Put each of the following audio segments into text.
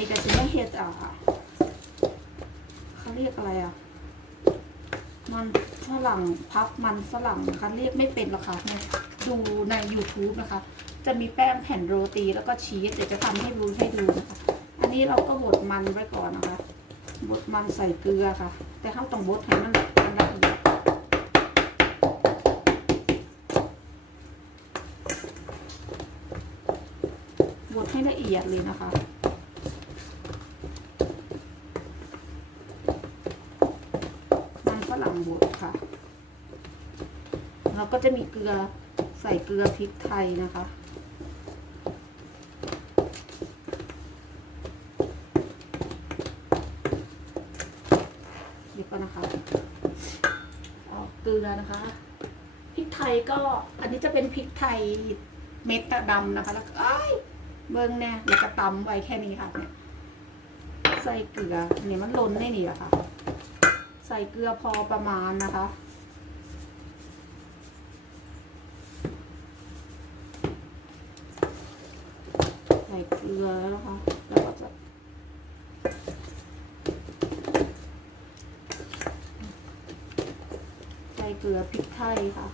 นี้ก็จะไม่เห็ดอะเขาเรียกอะไรอะ มันฝรั่งพับมันฝรั่งนะคะเรียกไม่เป็นหรอกค่ะเนี่ยดูใน YouTube นะคะ จะมีแป้งแผ่นโรตีแล้วก็ชีสเดี๋ยวจะทำให้ดูให้ดูนะคะ อันนี้เราก็บดมันไว้ก่อนนะคะบดมันใส่เกลือค่ะ แต่ข้าวต้องบดให้มันมันละเอียดบดให้ละเอียดเลยนะคะ มันฝรั่งบดค่ะ เราก็ จะมีเกลือใส่เกลือพริกไทยนะคะ เดี๋ยวก่อนนะคะออกเกลือนะคะ พริกไทยก็อันนี้จะเป็นพริกไทยเม็ดดำนะคะ แล้วเอ้ยเบิ้งแน่เดี๋ยวจะตำไว้แค่นี้ค่ะเนี่ย ใส่เกลือเนี่ยมันล้นได้นี่แหละค่ะ ใส่เกลือพอประมาณนะคะ ใส่เกลือแล้วนะคะ แล้วก็จะ ใส่ เกลือพริกไทยค่ะ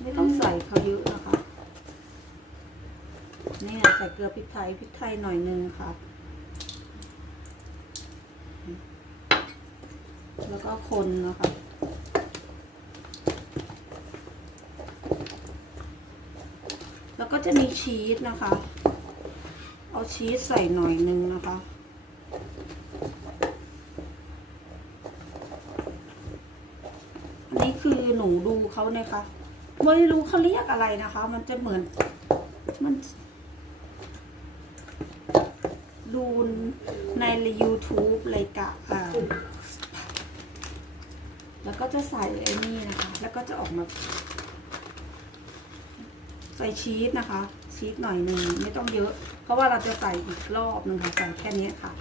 ไม่ต้องใส่เขาเยอะนะคะนี่นะใส่เกลือพริกไทยพริกไทยหน่อยนึงค่ะแล้วก็คนนะคะแล้วก็จะมีชีสนะคะ เอาชีสใส่หน่อยนึงนะคะ อันนี้คือห นูดูเขาเนี่ยค่ะไม่รู้เขาเรียกอะไรนะคะ มันจะเหมือน มัน ดูใน YouTube เลยกะอ่าแล้วก็จะใส่ไอ้นี่นะคะ แล้วก็จะออกมา ใส่ชีสนะคะ ชีสหน่อยหนึ่งไม่ต้องเยอะ เพราะว่าเราจะใส่อีกรอบหนึ่งค่ะ ใส่แค่นี้ค่ะ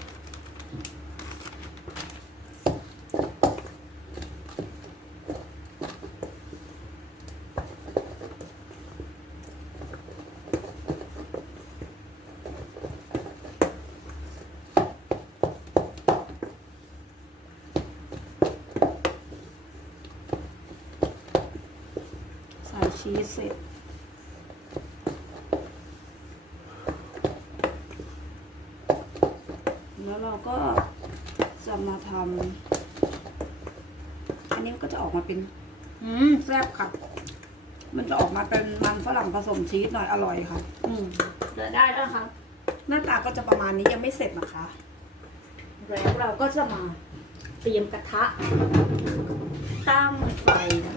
ส่ชีสเสร็จ แล้วเราก็จะมาทำอันนี้ก็จะออกมาเป็น อืมแซ่บค่ะ มันจะออกมาเป็นมันฝรั่งผสมชีสหน่อยอร่อยค่ะ อืมเดี๋ยวได้แล้วค่ะหน้าตาก็จะประมาณนี้ยังไม่เสร็จนะคะ แล้วเราก็จะมาเตรียมกระทะตั้งไฟนะคะกระทะ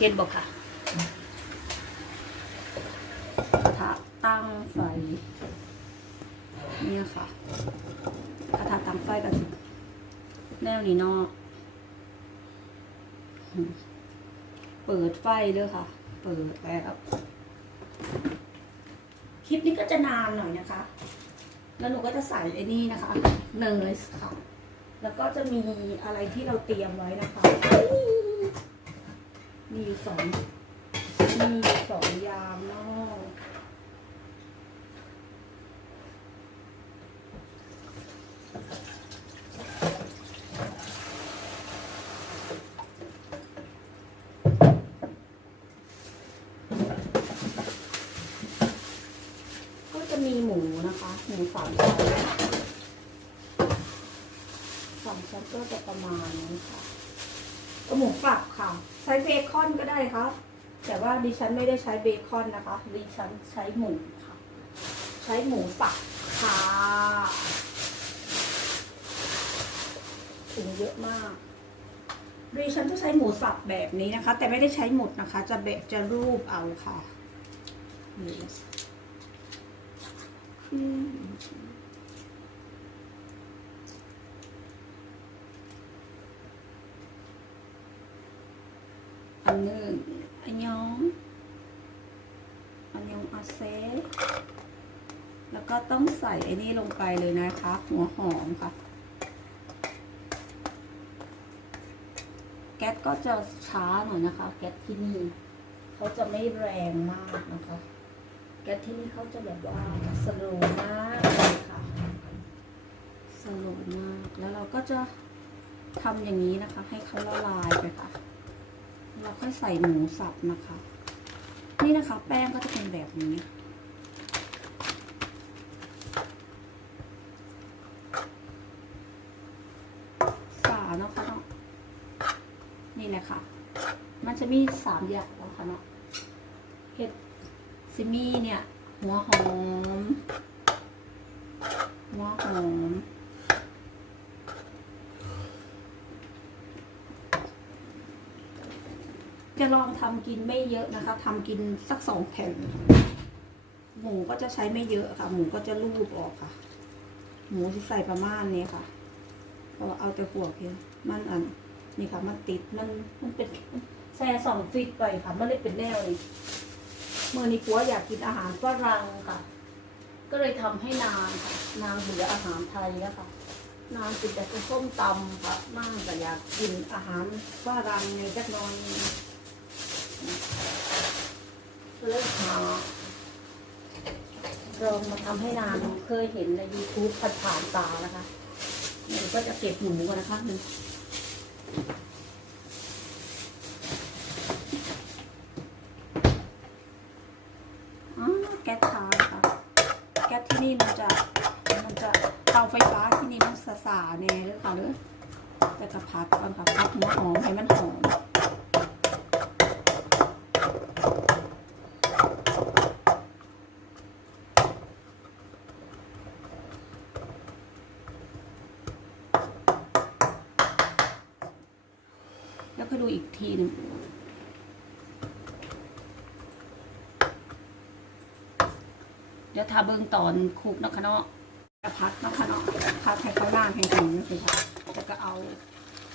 เห็นบอกค่ะกระทะตั้งไฟนี่ค่ะกระทะตั้งไฟกันแนวนี้เนาะอืมเปิดไฟเลยค่ะ เปิดแล้วคลิปนี้ก็จะนานหน่อยนะคะ แล้วหนูก็จะใส่ไอ้นี่นะคะ เนยค่ะ แล้วก็จะมีอะไรที่เราเตรียมไว้นะคะ มีสองมีสองยามเนาะก็จะมีหมูนะคะหมูสามชั้นสามชั้นก็จะประมาณนี้ค่ะ ก็หมูสับค่ะ ใช้เบคอนก็ได้ค่ะ แต่ว่าดิฉันไม่ได้ใช้เบคอนนะคะ ดิฉันใช้หมูค่ะ ใช้หมูสับค่ะถุงเยอะมากดิฉันจะใช้หมูสับแบบนี้นะคะ แต่ไม่ได้ใช้หมดนะคะ จะเบะจะรูปเอาค่ะนี่ อันหนึ่งอันยองอันยองอาเซแล้วก็ต้องใส่ไอ้นี่ลงไปเลยนะคะ หัวหอมค่ะ แก๊สก็จะช้าหน่อยนะคะ แก๊สที่นี่เขาจะไม่แรงมากนะคะ แก๊สที่นี่เขาจะแบบว่าสโลว์มากเลยค่ะสโลว์มาก แล้วเราก็จะทำอย่างนี้นะคะ ให้เขาละลายไปค่ะ เราค่อยใส่หมูสับนะคะ นี่นะคะ แป้งก็จะเป็นแบบนี้ฝาเนาะค่ะเนาะนี่แหละค่ะ มันจะมีสามอย่างแล้วค่ะเนาะเห็ดซิมี่เนี่ย หัวหอม หัวหอม จะลองทำกินไม่เยอะนะคะทำกินสักสองแผ่น หมูก็จะใช้ไม่เยอะค่ะ หมูก็จะลูบออกค่ะ หมูที่ใส่ประมาณนี้ค่ะก็เอาแต่หัวเพียงมันอันนี่ค่ะ มันติดมันมันเป็นแซ่สองฟิตไปค่ะมันเลยเป็นแนวนี้เมื่อนี้ปัวอยากกินอาหารฝรั่งค่ะ ก็เลยทำให้นางค่ะ นางเบื่ออาหารไทยแล้วค่ะนางกินแต่ส้มตำค่ะนางก็อยากกินอาหารฝรั่งในจักนอน เลยหาลองมาทำให้นามูเคยเห็นใน YouTube ผ่านๆตานะคะเดี๋ยวก็จะเก็บหมูก่อนนะคะหนึ่งอ๋อแก๊สช้าค่ะ แก๊สที่นี่มันจะ มันจะเตาไฟฟ้าที่นี่มันสาสาแน่เลยค่ะเลยแต่กระพัดก่อนค่ะพัดหัวหอมให้มันหอม แล้วก็ดูอีก ทีหนึ่งเดี๋ยวทาเบิ้งตอนคลุกเนาะคะเนาะจะพัดเนาะคะเนาะพัดให้เขาล่างแห้งนี่คือค่ะแล้วก็เอา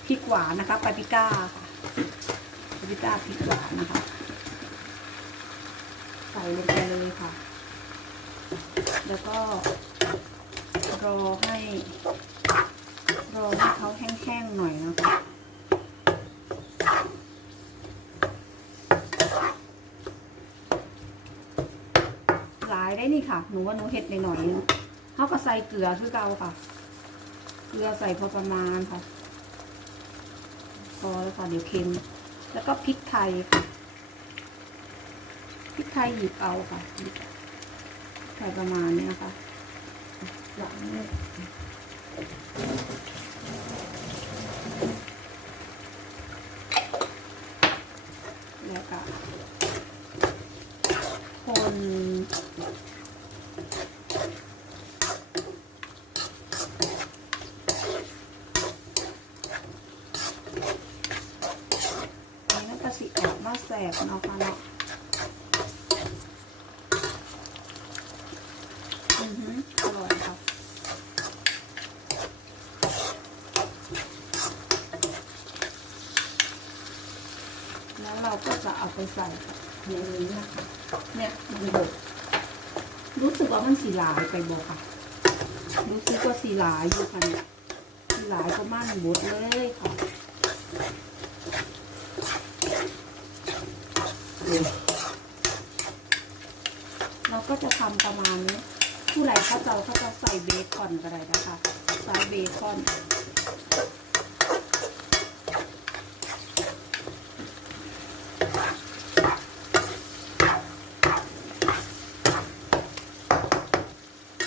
พริกหวานนะคะปาปริก้าค่ะปาปริก้าพริกหวานนะคะ ใส่ลงไปเลยค่ะ แล้วก็รอให้รอให้เขาแห้งๆหน่อยนะคะ หลาย ได้นี่ค่ะ หนูว่าหนูเห็ดหน่อยๆนึงเขาก็ใส่เกลือคือเก่าค่ะ เกลือใส่พอประมาณค่ะพอแล้วค่ะเดี๋ยวเค็ม แล้วก็พริกไทยค่ะ พริกไทยหยิบเอาค่ะหยิบใส่ประมาณนี้นะคะหลังนี้แล้วก็คน อันนี้ก็สิออกมาแส บเนาะค่ะเนาะอือหืออร่อยค่ะแล้วเราก็จะเอาไปใส่ในนี้นะคะเนี่ยมันบดรู้สึกว่ามันสีหลายไปบอกค่ะ รู้สึกว่าสีหลายอยู่ค่ะเนี่ยสีหลายประมาณบดเลยค่ะ เรา ก็จะทำประมาณนี้ผู้ไหลเขาจะเขาจะใส่เบคอนก็ได้นะคะใส่เบคอน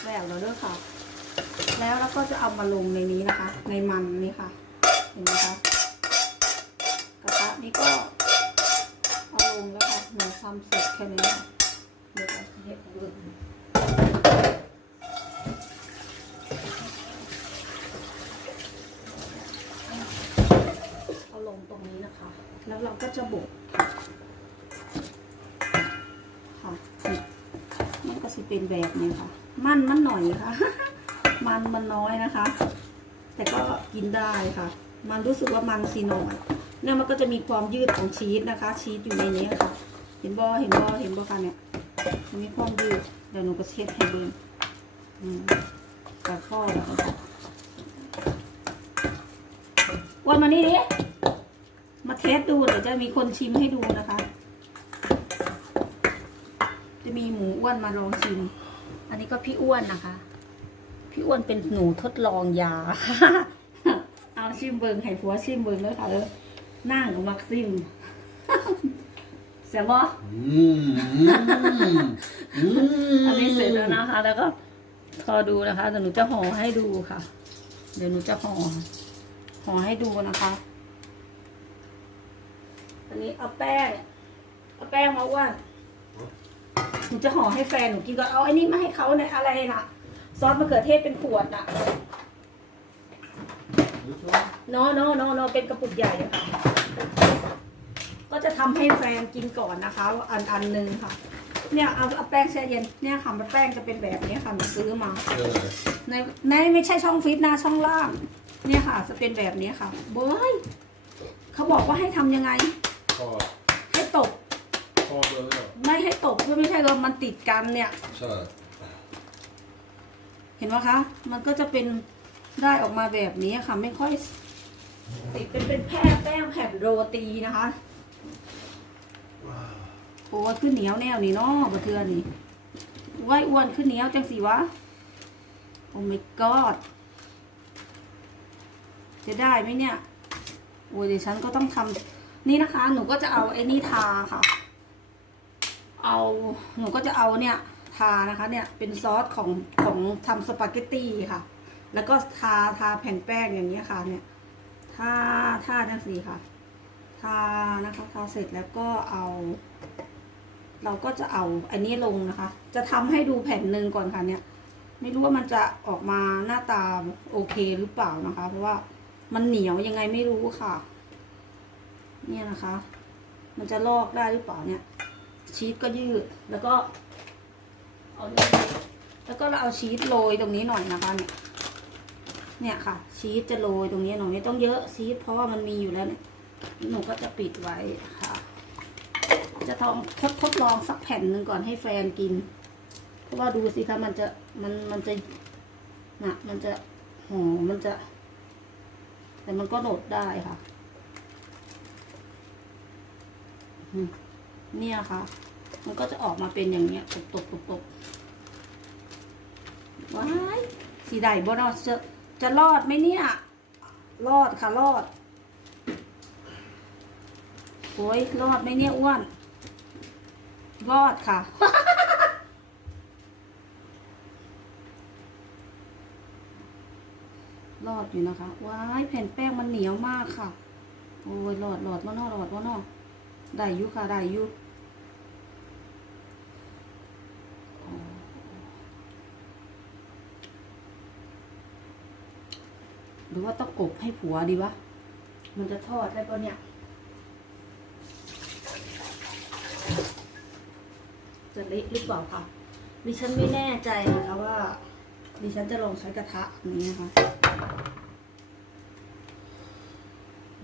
แล้วเราเลือกค่ะ แล้วเราก็จะเอามาลงในนี้นะคะ ในมันนี่ค่ะ เห็นไหมคะ กระทะนี่ก็เอาลงแล้วค่ะหนูทำเสร็จแค่นี้ค่ะเดี๋ยวเราจะเห็ดเบิ่งเอาลงตรงนี้นะคะ แล้วเราก็จะบด ค่ะค่ะนี่มันก็สิเป็นแบบนี้ค่ะ มันมันหน่อยค่ะ มันมันน้อยนะคะ แต่ก็กินได้ค่ะ มันรู้สึกว่ามันสีน้อยเนี่ยมันก็จะมีความยืดของชีสนะคะ ชีสอยู่ในนี้ค่ะ เห็นบอเห็นบอเห็นบอค่ะเนี่ยมันมีความยืดเดี๋ยวหนูก็เช็ดให้ดูอืมแต่ข้อแล้วก็วันมานี่ดิ มาเทสดูเดี๋ยวจะมีคนชิมให้ดูนะคะมีหมูอ้วนมาลองชิม อันนี้ก็พี่อ้วนนะคะ พี่อ้วนเป็นหนูทดลองยา เอาชิมเบิงให้ผัวชิมเบิงเลยค่ะเออนั่งกับมักซิมเสียบ่อืมอืมอันนี้เสร็จแล้วนะคะ แล้วก็พอดูนะคะเดี๋ยวหนูจะห่อให้ดูค่ะ เดี๋ยวหนูจะห่อห่อให้ดูนะคะ อันนี้เอาแป้ง เอาแป้งมาอ้วนหนูจะห่อให้แฟนหนูกินก็เอาไอ้นี่มาให้เขาในยอะไรน่ะ ซอสมะเขือเทศเป็นขวดน่ะโนโนโนโนเป็นกระปุกใหญ่อะค่ะ ก็จะทำให้แฟนกินก่อนนะคะ อันอันหนึ่งค่ะ เนี่ยเอาเอาแป้งแช่เย็น เนี่ยค่ะมันแป้งจะเป็นแบบนี้ค่ะหนูซื้อมาเออในในไม่ใช่ช่องฟิตนะช่องล่าง เนี่ยค่ะ จะเป็นแบบนี้ค่ะเบ้ยเขาบอกว่าให้ทำยังไง พอให้ตบพอเลยเหรอไม่ให้ตบเพื่อไม่ใช่ว่ามันติดกันเนี่ย ใช่เห็นไหมคะ มันก็จะเป็นได้ออกมาแบบนี้ค่ะ ไม่ค่อยติดเป็นเป็นแผ่แป้งแผ่นโรตีนะคะโอ้ยขึ้นเหนียวแนวนี่เนาะบะเทือนี่ไว้อ้วนขึ้นเหนียวจังสีวะ โอ้ my god จะได้ไหมเนี่ย โอ้ยเดี๋ยวฉันก็ต้องทำ นี่นะคะ หนูก็จะเอาไอ้นี่ทาค่ะ เอาหนูก็จะเอาเนี่ยทานะคะ เนี่ยเป็นซอสของของทำสปาเกตตี้ค่ะ แล้วก็ทาทาแผ่นแป้งอย่างนี้ค่ะ เนี่ยทาทาจังสีค่ะทานะคะทาเสร็จแล้วก็เอา เราก็จะเอาอันนี้ลงนะคะ จะทำให้ดูแผ่นหนึ่งก่อนค่ะเนี่ย ไม่รู้ว่ามันจะออกมาหน้าตาโอเคหรือเปล่านะคะ เพราะว่ามันเหนียวยังไงไม่รู้ค่ะ เนี่ยนะคะ มันจะลอกได้หรือเปล่าเนี่ย ชีสก็ยืด แล้วก็เอาแล้วก็เราเอาชีสโรยตรงนี้หน่อยนะคะเนี่ย เนี่ยค่ะ ชีสจะโรยตรงนี้หน่อยไม่ต้องเยอะชีสเพราะว่ามันมีอยู่แล้วเนี่ยหนูก็จะปิดไว้ค่ะ จะทองทดทดลองสักแผ่นหนึ่งก่อนให้แฟนกิน เพราะว่าดูสิคะมันจะมันมันจะน่ะมันจะหอมมันจะ แต่มันก็โดดได้ค่ะอืม เนี่ยค่ะ มันก็จะออกมาเป็นอย่างเงี้ยตบตบตบตบว้ายสีใดบ่เนอจะจะรอดไหมเนี่ย รอดค่ะรอดโอ้ยรอดไหมเนี่ยอ้วน รอดค่ะรอดอยู่นะคะ ว้ายแผ่นแป้งมันเหนียวมากค่ะ โอ้ยรอดรอดว่านอรอดว่านอ ได้อยู่ค่ะ ได้อยู่หรือว่าต้องอบให้ผัวดีวะ มันจะทอดได้ปะเนี่ย จะเละหรือเปล่าคะดิฉันไม่แน่ใจนะคะว่า ดิฉันจะลองใช้กระทะนี้นะคะ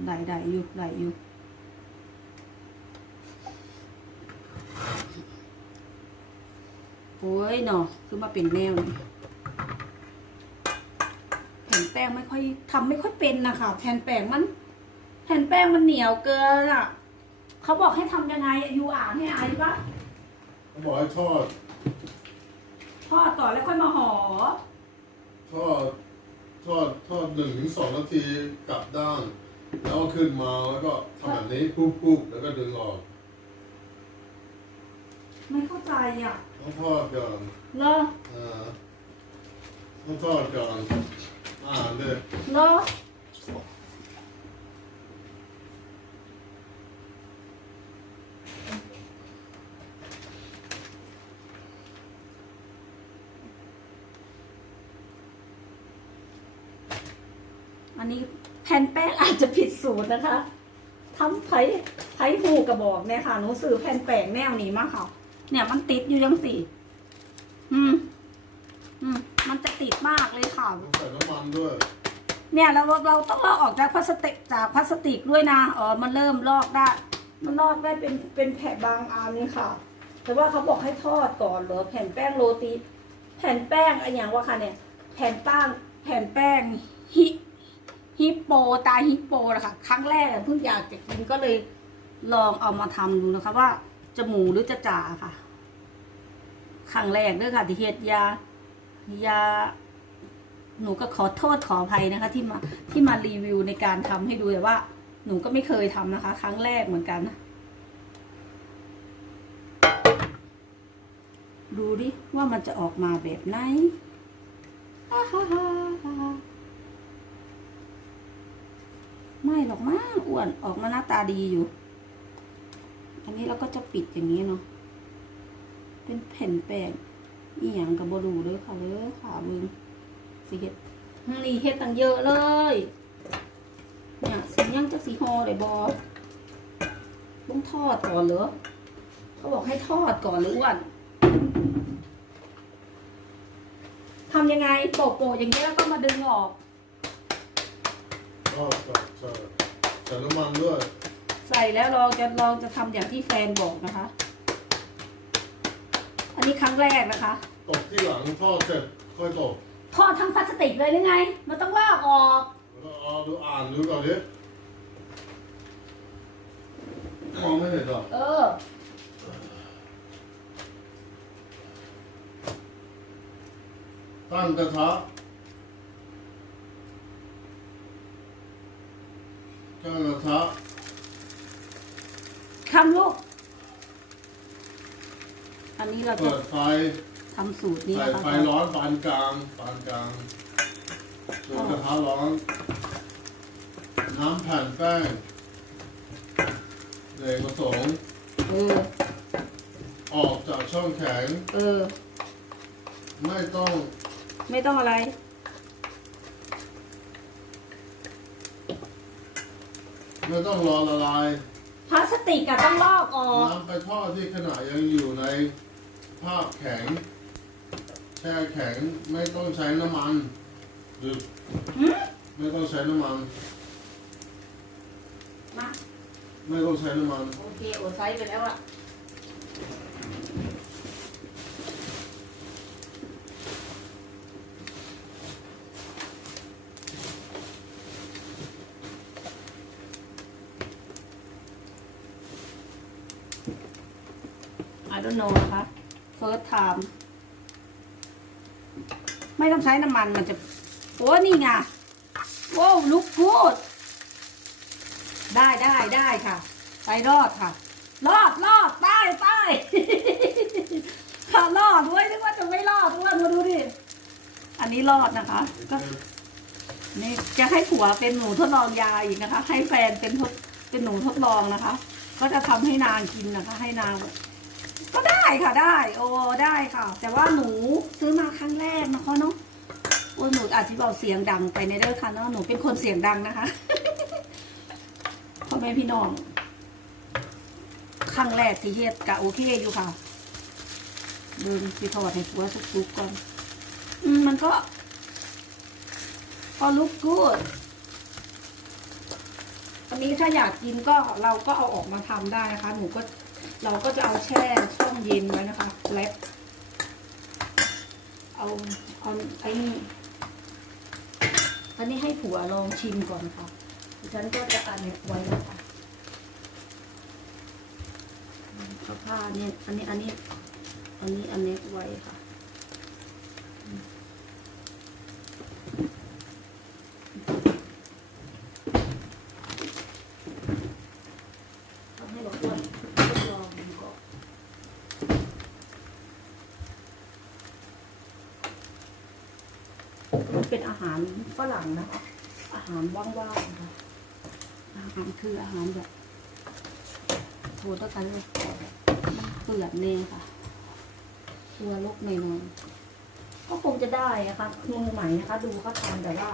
ได้ได้อยู่ได้อยู่ โอ้ยเนาะคือมาเป็นแนวนี่แผ่นแป้งไม่ค่อยทำไม่ค่อยเป็นนะคะแผ่นแป้งมัน แผ่นแป้งมันเหนียวเกินอะเขาบอกให้ทำยังไงยูอ่านให้อายปะเขาบอกให้ทอดทอดก่อนแล้วค่อยมาห่อทอดทอดทอดหนึ่งถึงสองนาทีกลับด้าน แล้วก็ขึ้นมาแล้วก็ทำแบบนี้ปุ๊บปุ๊บแล้วก็ดึงออก ไม่เข้าใจอะต้องทอดก่อนเลออ่าต้องทอดก่อนอ่านเลยเลออันนี้แผ่นแป้งอาจจะผิดสูตรนะคะทำไผ่ไผ่หูกระบอกเนี่ยค่ะหนูซื้อแผ่นแป้งแนวนี้มาค่ะ เนี่ยมันติดอยู่ยังสี่ อืม อืม มันจะติดมากเลยค่ะ ต้องใส่น้ำมันด้วยเนี่ยเราเราต้องลอกออกจากพลาสติกจากพลาสติกด้วยนะอ๋อมันเริ่มลอกได้ มันลอกได้เป็นเป็นแผ่นบางอันค่ะ แต่ว่าเขาบอกให้ทอดก่อนเหรอแผ่นแป้งโรตี แผ่นแป้งอะไรอย่างว่าค่ะเนี่ย แผ่นแป้งแผ่นแป้งฮิฮิปโปตาฮิปโปนะคะครั้งแรกอะเพิ่งอยากจะกินก็เลยลองเอามาทำดูนะคะว่า จะหมูหรือจะจ่าค่ะครั้งแรกเด้อค่ะที่เฮ็ดยายา หนูก็ขอโทษขออภัยนะคะ ที่มาที่มารีวิวในการทำให้ดูแต่ว่า หนูก็ไม่เคยทำนะคะ ครั้งแรกเหมือนกัน ดูดิว่ามันจะออกมาแบบไหนไม่หรอกมั้งอ้วนออกมาหน้าตาดีอยู่ อันนี้เราก็จะปิดอย่างนี้เนาะ เป็นแผ่นแป้งอีหยังกับบรูเลยค่ะเลยค่ะมึงสีเฮ็ดนี่เฮ็ดตั้งเยอะเลยเนี่ยสียังจะสีฮอเลยบอต้องทอดก่อนเหรอเขาบอกให้ทอดก่อนหรืออ้วนทำยังไงโปะโปะอย่างนี้แล้วก็มาดึงออกก็จะจะใส่น้ำมันด้วย ใส่แล้วลองจะลองจะทำอย่างที่แฟนบอกนะคะ อันนี้ครั้งแรกนะคะ ตกที่หลังทอดเสร็จค่อยตกทอดทั้งพลาสติกเลยหรือไง มันต้องลอกออก แล้วก็เอาดูอ่านดูก่อนดิมองไม่เห็นหรอกเออ ตั้งกระทะตั้งกระทะ คำลูก อันนี้เราจะเปิดไฟทำสูตรนี้ใส่นะคะไฟร้อนปานกลางปานกลางจนกระทะร้อน น้ำแผ่นแป้งเด็กผสมเออ ออกจากช่องแข็งเออ ไม่ต้องไม่ต้องอะไร ไม่ต้องรอละลาย พลาสติกอะต้องลอกออกน้ำไปทอดที่ขณะยังอยู่ใน ภาพแข็ง แช่แข็งไม่ต้องใช้น้ำมันหรือหืมไม่ต้องใช้น้ำมัน มาไม่ต้องใช้น้ำมัน โอเคโอไซส์ไปแล้วอะ I don't know นะคะ first time ไม่ต้องใช้น้ำมันมันจะ โอ้นี่ไงโว้ลุกพูด ได้ได้ได้ค่ะ ไปรอดค่ะ รอดรอดไปไปค่ะรอดด้วยนึกว่าจะไม่รอดด้วยมาดูดิ อันนี้รอดนะคะ ก็นี่จะให้ผัวเป็นหนูทดลองยาอีกนะคะ ให้แฟนเป็นทดเป็นหนูทดลองนะคะ ก็จะทำให้นางกินนะคะ ให้นาง ค่ะได้โอ้ได้ค่ะ แต่ว่าหนูซื้อมาครั้งแรกนะคะเนาะโอ้หนูอาจจะบอกเสียงดังไปในเด้อค่ะเนาะหนูเป็นคนเสียงดังนะคะพ่อแม่พี่น้องครั้งแรกที่เฮ็ดกะโอเคอยู่ค่ะเดินสิถอดให้ผัวสุกๆก่อนอืมมันก็ ก็ลุกกูดอันนี้ถ้าอยากกินก็เราก็เอาออกมาทำได้นะคะ หนูก็ เราก็จะเอาแช่ช่องเย็นไว้นะคะแลบเอาเอาไอ้นี่อันนี้ให้ผัวลองชิมก่อนค่ะฉันก็จะอันเน็บไว้นะคะเอาผ้าเนี่ยอันนี้อันนี้ อันนี้อันนี้ไว้ค่ะ ทำให้เราอ้วนทดลองดูก่อนมัน เป็นอาหารฝรั่งนะคะอาหารว่างๆนะคะอาหารคืออาหารแบบโทษแล้วกันเลยเปลือกเน่ค่ะ ตัวลกหน่อยๆก็คงจะได้นะคะมือใหม่นะคะ ดูเขาทำแต่ว่า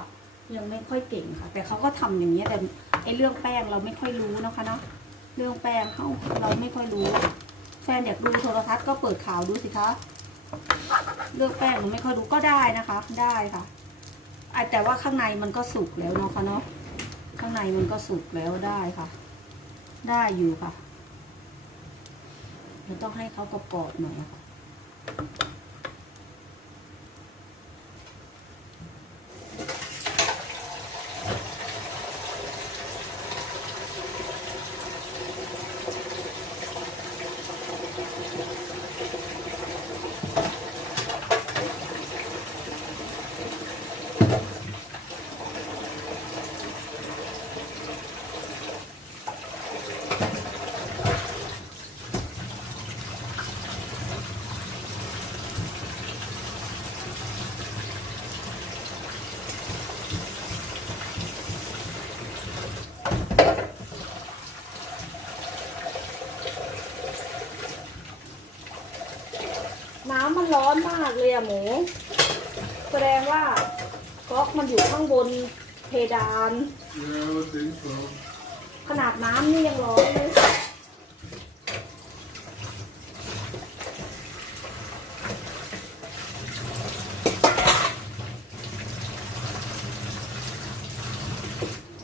ยังไม่ค่อยเก่งค่ะ แต่เขาก็ทำอย่างนี้แต่ไอเรื่องแป้งเราไม่ค่อยรู้นะคะเนาะเรื่องแป้งเขาเราไม่ค่อยรู้ แฟนอยากดูโทรทัศน์ก็เปิดข่าวดูสิคะเรื่องแป้งเราไม่ค่อยรู้ก็ได้นะคะ ได้ค่ะ แต่ว่าข้างในมันก็สุกแล้วเนาะค่ะเนาะข้างในมันก็สุกแล้วได้ค่ะ ได้อยู่ค่ะเราต้องให้เขากรอบๆหน่อยค่ะ กเลยอะหมู แสดงว่าก๊อกมันอยู่ข้างบนเพดาน Yeah, I think so. ขนาดน้ำนี่ยังร้อนเลย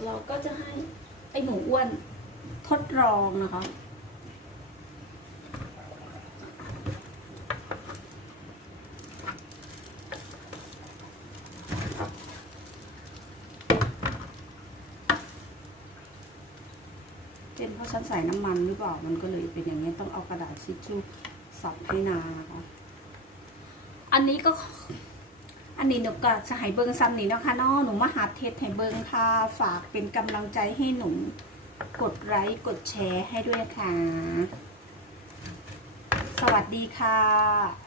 เราก็จะให้ไอหมูอ้วนทดลองนะคะ เจนเพราะฉันใส่น้ำมันหรือเปล่ามันก็เลยเป็นอย่างนี้ต้องเอากระดาษชิชชู่สับให้นานนะคะอันนี้ก็ อันนี้หนูก็จะให้เบิ้งซ้ำนี่นะคะเนาะหนูมาหาเทสให้เบิ้งค่ะฝากเป็นกำลังใจให้หนูกดไลค์กดแชร์ให้ด้วยค่ะ สวัสดีค่ะ